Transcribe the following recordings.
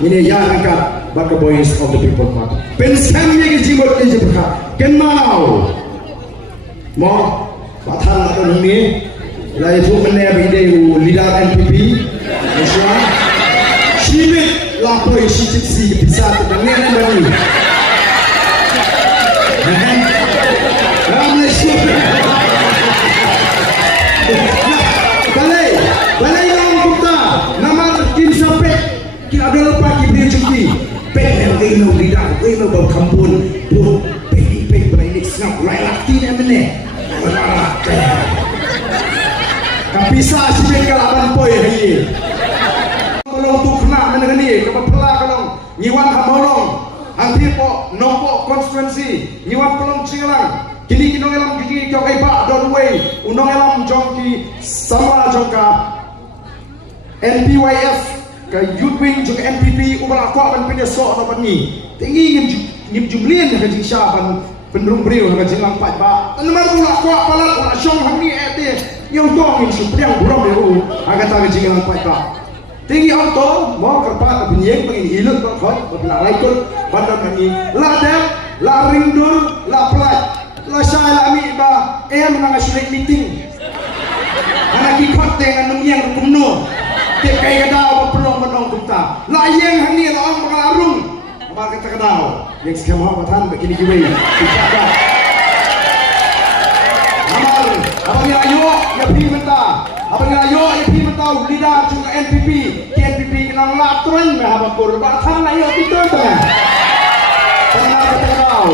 ini yang dekat baka Voice of the People Party. Penskan ye jimot ke jibka. Ken mau. Mo bathan atau ni la itu mene bide leader NPP. Masyaallah. Shibit la boy shibit si bisa dengan bani. Balai yang kita nama tim sampai kita ada lupa kita cuci pengen kau tidak kau berkampun buh pek berani snap layak tidak benar kapisa si kalaban poi hari kalau tu kena mana ni kalau pelak kalau nyiwan hamolong hampir po nompo konstituensi nyiwan pelong cingalang kini kinong elam kiki kau kaiba Donway unong elam jongki sama jongka NPYF ke Youth Wing juga NPP ubah aku akan pindah sok atau ni tinggi ngim jumlian ke jing syaban penderung beriu ke jing lampat ba teman ulah aku apalah ulah syong hang ni yang dong ngim supriang burung beru agak tak jing lampat ba tinggi auto mau kerpat penyeng pengin hilut kok benar laikul badan ni ladang la ringdur la plat la syala mi ba menangasulik meeting anak ikut dengan yang kumno dia kaya kadau pelong menong kita layang hani laang mengarung apa kata kadau yang skema patan begini giwe kita amal apa ni ayo ya pi menta apa ni ayo ya pi menta lidah juga NPP KNPP kenang latron apa korban thang ayo betul tengah tengah kata kadau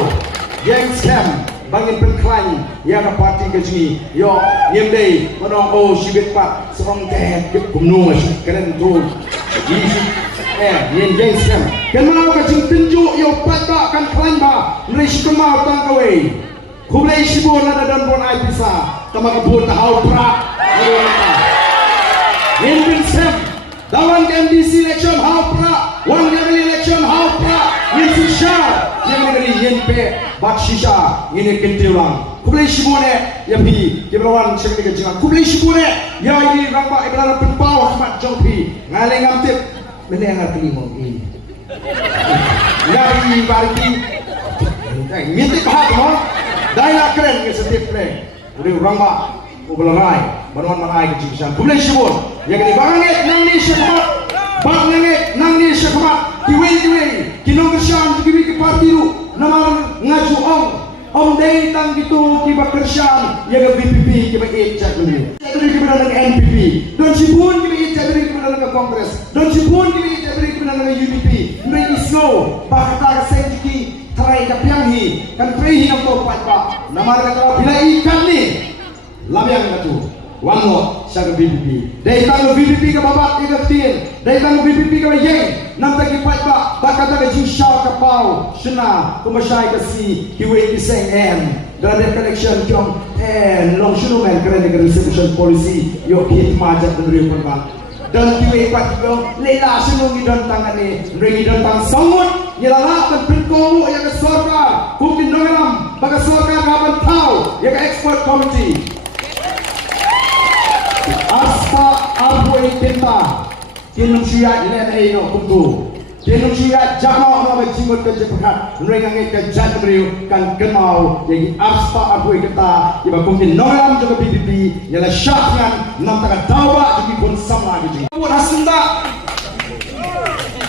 yang skema bangin penklan yang parti keji yo nyemdei menong oh sibet pat serong teh kumno keren tu yen jeng sem kan mau kajing tunjuk yo pata kan klan ba mrei mau tang kawe kublai sibo na dan bon ai bisa tama kabut hau pra yen bin sem dawan MDC election hau pra one level election hau pra yen sisha yang negeri yen pe bat shisha ini kentiulang kublai shibone ya pi kebelawan sekali kejengan kublai shibone ya ini ramba iblara penpaw mat jongpi ngaleng amtip mendengar kelima ini ngari barki minti bahag mo dahil keren ke setiap play udah ramba ubelarai baruan mangai kejengan kublai shibone ya kini bangit nang ni syakmat bangit nang ni syakmat kiwe kinong kesyam kiwi ke parti lu nama ngaju om day tang gitu kiba kersyam ya ke BPP kiba ejak dulu dari kiba dengan NPP don sibun kiba ejak dari kiba dengan Kongres don sibun kiba ejak dari kiba dengan UDP mereka isno bakata senjiki tarai kapianghi kan prehi nam to patpa nama kata bila ikan ni labiang katu wango sa BPP day tang BPP ke babat ikaftin day tang BPP ke yeng nam taki patpa bakata ke jisha ka pau sena kumasai ka si kiwe kiseng dalam connection jom long shuluman keren dengan distribution policy yo kit majat dari perban dan kiwe pat yo lela senungi dan tangane regi dan tang sangut nyelala kan penko ya ke sorga kukin noram baga sorga kapan tau ya ke expert committee aspa arboi penta kinung siya ini no kumtu kinung siya jamo na jimot ke jepakat mereka ke jadriu kan kenal jadi aspa arboi kita iba kukin noram juga BPP yala syafyan nam taka dawa jadi pun sama gitu buat asunda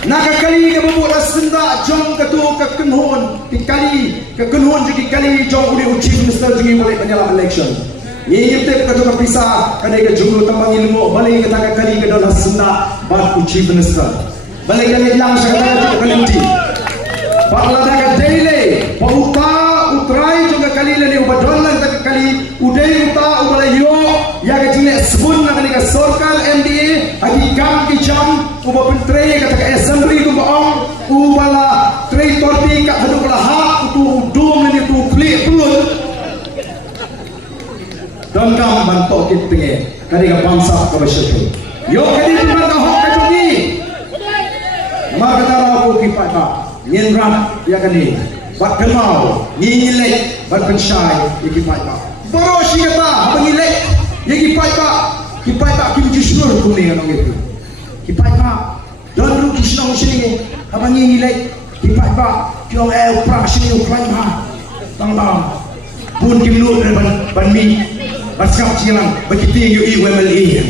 nakakali ke buat asunda jong ketu ke kenhon kali ke kenhon jadi kali jong uli chief minister jadi mulai penyala election ini tip kata kapisa kadai ke juru tambang ilmu balik kata kali ke dalam sunda batu chief minister balik kali lang sa kata kalimti bakla daga daily pauta utrai juga kali lani ubadon lang kali udai uta ubalayo ya ke jine sebun na kali ke sorkal MDA agi kam ki jam uba pentre kata ke assembly ku baong ubala tre torti ka hadu kala ha tu udum ni tu kli pun dan kam bantok kit pinge kali ka bangsa ka basyatu yo kali tu ka hok ka jogi mar kata aku ki pata nyenrat ya kali bat kenal ngilek bat pensyai iki pata boroshi kata pengilek iki pata ki pata ki jisnur kuning anong itu ki pata dan ru kisno song sini abang ini lek kipat ba kiong pra sini ukrain ha tang la pun kim lu ban mi baskap silang begitu yu i wmli